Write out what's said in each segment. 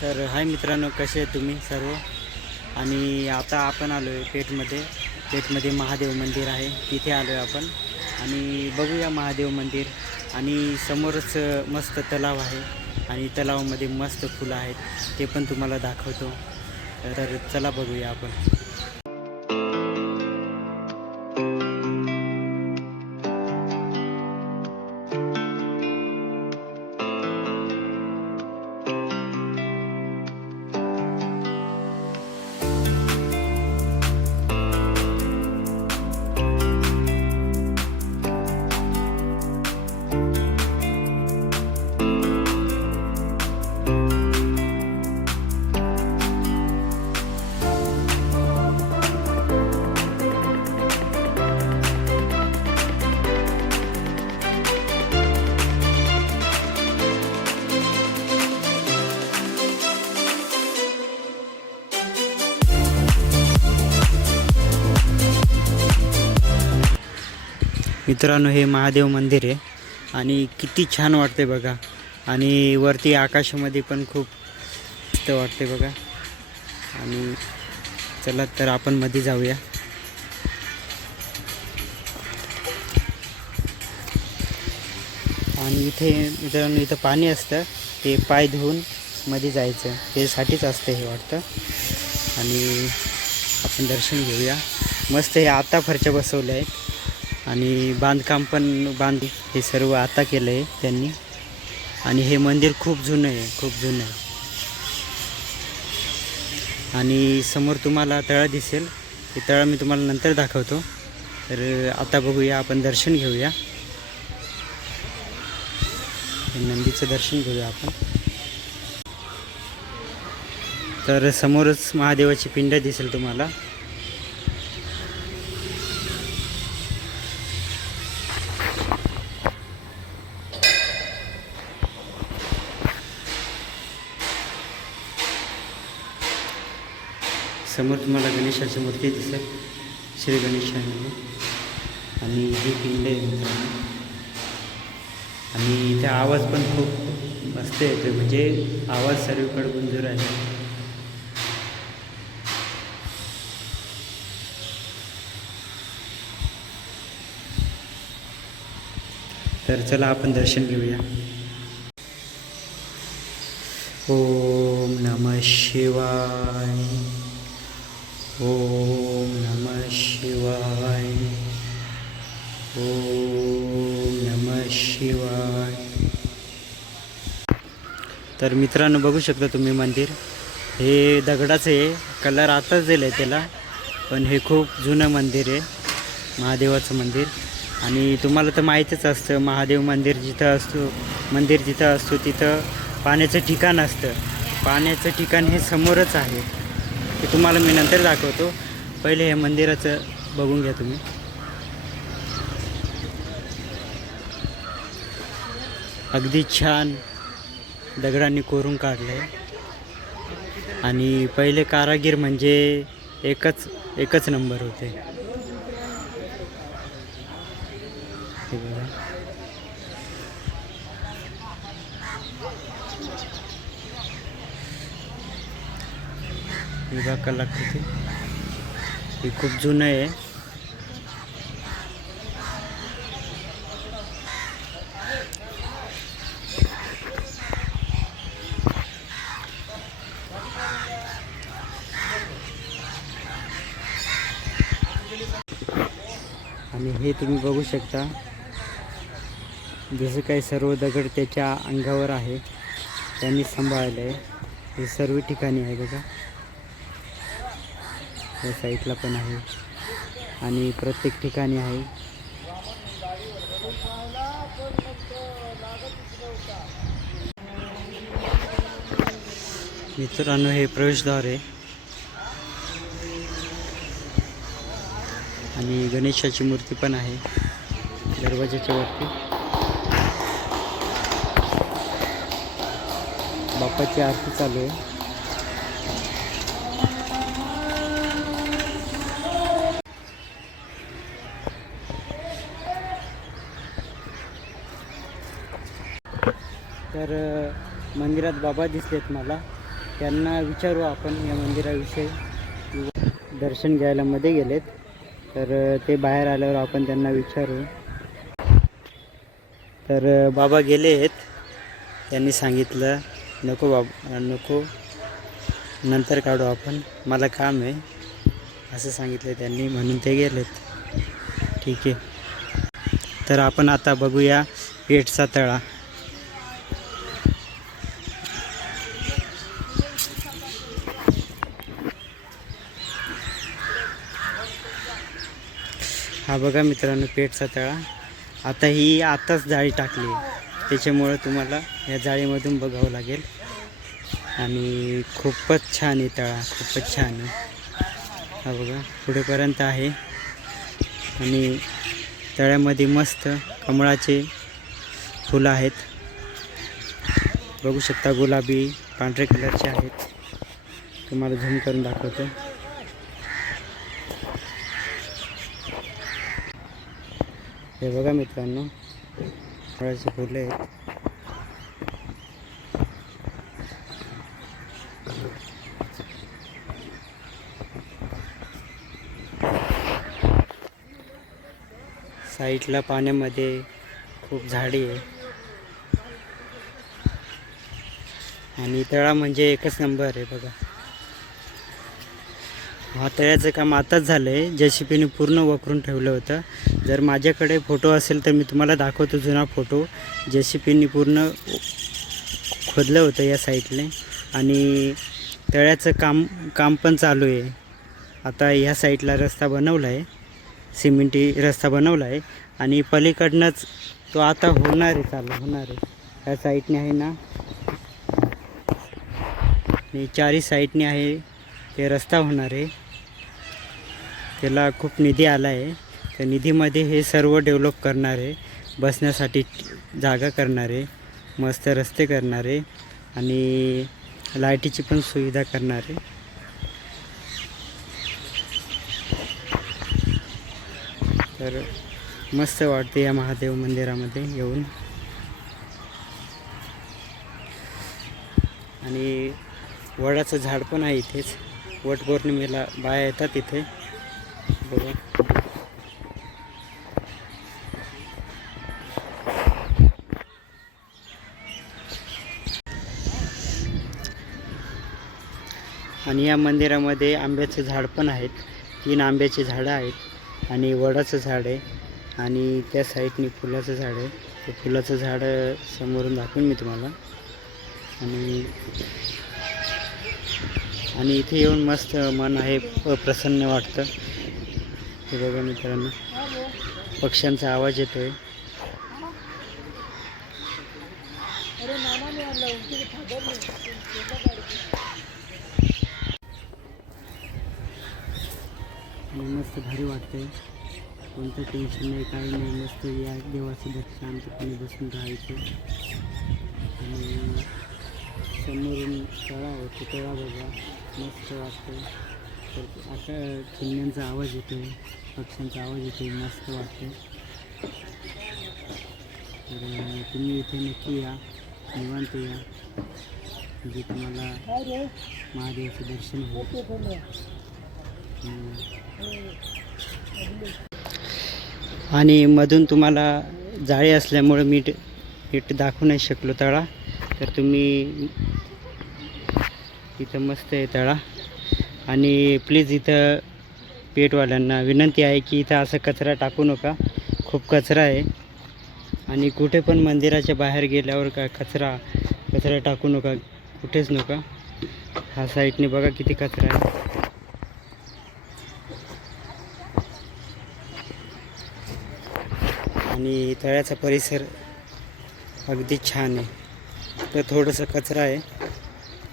तर हाय मित्रांनो, कसे आहे तुम्ही सर्व. आणि आता आपण आलो आहे पेठमध्ये महादेव मंदिर आहे, तिथे आलो आहे आपण. आणि बघूया महादेव मंदिर. आणि समोरच मस्त तलाव आहे आणि तलावामध्ये मस्त फुलं आहेत, ते पण तुम्हाला दाखवतो. तर चला बघूया आपण. मित्रांनो, हे महादेव मंदिर आहे आणि किती छान वाटते बघा. आणि वरती आकाशामध्ये पण खूप मस्त वाटते बघा. आणि चला तर आपण मध्ये जाऊया. आणि इथे मित्रांनो, इथं पाणी असतं, ते पाय धुवून मध्ये जायचं, त्याच्यासाठीच असतं हे वाटतं. आणि आपण दर्शन घेऊया. मस्त हे आता फरच्या बसवल्या आहेत आणि बांधकाम पण हे सर्व आता केलं आहे त्यांनी. आणि हे मंदिर खूप जुनं आहे. आणि समोर तुम्हाला तळा दिसेल, ते तळा मी तुम्हाला नंतर दाखवतो. तर आता बघूया, आपण दर्शन घेऊया. नंदीचं दर्शन घेऊया आपण. तर समोरच महादेवाची पिंड दिसेल तुम्हाला. समोर तुम्हाला गणेशाची मूर्ती दिसेल, श्री गणेशाने. आणि ही पिंड आहे मित्रांनो. आणि इथे आवाज पण खूप मस्त येतो, म्हणजे आवाज सर्वीकडे गुंजून आहे. तर चला आपण दर्शन घेऊया. ओम नमः शिवाय. ओम नमः शिवाय. ओम नमः शिवाय. तर मित्रांनो, बघू शकता तुम्ही मंदिर. हे दगडाचं आहे, कलर आताच दिलं आहे त्याला, पण हे खूप जुनं मंदिर आहे, महादेवाचं मंदिर. आणि तुम्हाला तर माहीतच असतं, महादेव मंदिर जिथं असतो तिथं पाण्याचं ठिकाण असतं. पाण्याचं ठिकाण हे समोरच आहे, ते तुम्हाला मी नंतर दाखवतो. पहिले हे मंदिराचं बघून घ्या तुम्ही. अगदी छान दगडांनी कोरून काढलं आहे. आणि पहिले कारागीर म्हणजे एकच नंबर होते. हे बघा. विभाग कलाकृती हे खूप जुनं आहे. आणि हे तुम्ही बघू शकता, जसं काही सर्व दगड त्याच्या अंगावर आहे, त्यांनी सांभाळलं आहे. हे सर्व ठिकाणी आहे बघा, या साईडला पण आहे आणि प्रत्येक ठिकाणी आहे. मित्रांनो, हे प्रवेशद्वार आहे. आणि गणेशाची मूर्ती पण आहे दरवाजाच्या वरती. बाप्पाची आरती चालू आहे. तर मंदिरात बाबा दिसलेत मला. त्यांना विचारू आपण या मंदिराविषयी. दर्शन घ्यायला मध्ये गेलेत, तर ते बाहेर आल्यावर आपण त्यांना विचारू. तर बाबा गेले आहेत. त्यांनी सांगितलं नको बाबा, नको, नंतर काढू आपण, मला काम आहे असं सांगितलं त्यांनी, म्हणून ते गेलेत. ठीक आहे. तर आपण आता बघूया पेठचा तळा. हा बघा मित्रांनो पेठचा तळा. आता ही आताच जाळी टाकली, त्याच्यामुळं तुम्हाला या जाळीमधून बघावं लागेल. आणि खूपच छान आहे तळा, खूपच छान आहे. हा बघा पुढेपर्यंत आहे. आणि तळ्यामध्ये मस्त कमळाचे फुलं आहेत. बघू शकता गुलाबी पांढरे कलरचे आहेत. तुम्हाला झूम करून दाखवतो. हे बघा मित्रांनो कमळाचे फुलं आहेत. साईडला पाण्यामध्ये खूप झाडी आहे. आणि तळा म्हणजे एकच नंबर आहे बघा. हा तळ्याचं काम आताच झालं आहे. JCBने पूर्ण वखरून ठेवलं होतं. जर माझ्याकडे फोटो असेल तर मी तुम्हाला दाखवतो जुना फोटो. JCBने पूर्ण खोदलं होतं या साईडने. आणि तळ्याचं काम पण चालू आहे. आता ह्या साईडला रस्ता बनवला आहे, सिमेंटी रस्ता बनवला आहे. आणि पलीकडनंच तो आता होणार आहे, चालू होणार आहे. ह्या साईडने आहे ना, आणि चारही साईडने आहे ते रस्ता होणार आहे. त्याला खूप निधी आला आहे. त्या निधीमध्ये हे सर्व डेव्हलप करणार आहे. बसण्यासाठी जागा करणार आहे, मस्त रस्ते करणार आहे आणि लाईटीची पण सुविधा करणार आहे. तर मस्त वाटते या महादेव मंदिरामध्ये येऊन. आणि वडाचं झाड पण आहे इथेच. वटपौर्णिमेला बाया येतात इथे बघा. आणि या मंदिरामध्ये आंब्याचे झाड पण आहेत. 3 आंब्याचे झाडं आहेत आणि वडाचं झाड आहे. आणि त्या साईडने फुलाचं झाड आहे. ते फुलाचं झाड समोरून दाखवेन मी तुम्हाला. आणि इथे येऊन मस्त मन आहे प्रसन्न वाटतं. हे बघा मित्रांनो पक्ष्यांचा आवाज येतोय. मस्त भारी वाटतंय. कोणतं टेन्शन नाही, काही नाही. मस्त या देवाचं दर्शन शांतपणे बसून राहायचं. आणि समोरून तळा आहे, तो तळा बघा मस्त वाटतं. तर आता चिमण्यांचा आवाज येतो, पक्ष्यांचा आवाज येतो, मस्त वाटतं. तर तुम्ही इथे नक्की या, निवांत या, म्हणजे तुम्हाला महादेवाचं दर्शन होईल. आणि मधून तुम्हाला जाळी असल्यामुळे मी नीट दाखवू नाही शकलो तळा. तर तुम्ही इथं मस्त आहे तळा. आणि प्लीज इथं पेठवाल्यांना विनंती आहे की इथं असं कचरा टाकू नका. खूप कचरा आहे. आणि कुठे पण मंदिराच्या बाहेर गेल्यावर का कचरा टाकू नका, कुठेच नका. हा साईडने बघा किती कचरा आहे. आणि तळ्याचा परिसर अगदी छान आहे. तर थोडंसं कचरा आहे,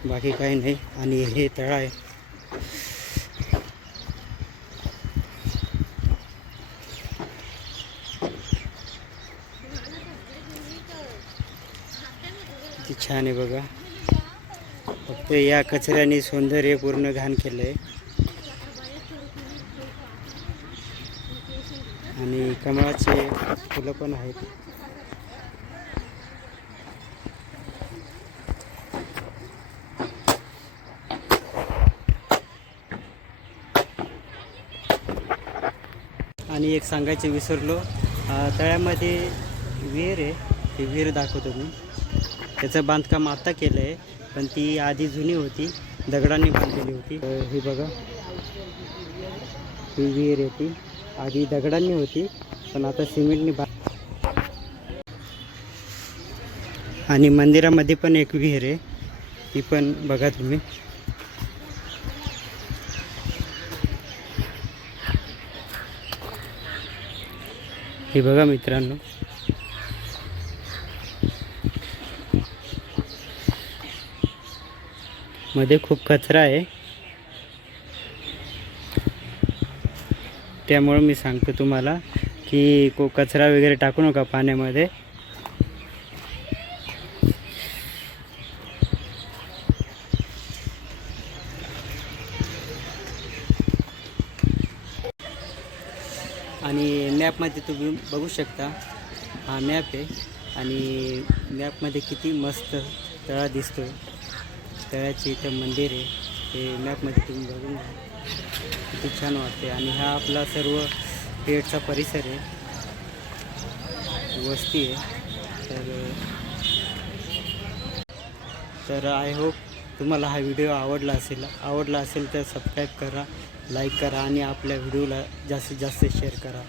बाकी काही नाही. आणि हे तळा आहे. किती छान आहे बघा. फक्त या कचऱ्याने सौंदर्य पूर्ण घाण केलं आहे. आणि कमळाचे फुलं पण आहेत. आणि एक सांगायचे विसरलो, तळ्यामध्ये विहीर आहे, ती विहीर दाखवतो मी. त्याचं बांधकाम आत्ता केलं आहे, पण ती आधी जुनी होती, दगडांनी बांधलेली होती. ही बघा, ही विहीर आहे, ती आधी दगडांनी होती, पण आता सिमेंटनी आणि मंदिरामध्ये पण एक विहीर आहे, ती पण बघा तुम्ही. हे बघा मित्रांनो, मध्ये खूप कचरा आहे, त्यामुळे मी सांगतो तुम्हाला की कचरा वगैरे टाकू नका पाण्यामध्ये. आणि मॅपमध्ये तुम्ही बघू शकता, हा मॅप आहे आणि मॅपमध्ये किती मस्त तळा दिसतो. तळ्याचे इथं मंदिर आहे, हे मॅपमध्ये तुम्ही बघून घ्या, किती छान वाटते. आणि हा आपला सर्व पेठचा परिसर आहे, वस्ती आहे. तर आय होप तुम्हाला हा व्हिडिओ आवडला असेल तर सबस्क्राईब करा, लाईक करा आणि आपल्या व्हिडिओला जास्तीत जास्त शेअर करा.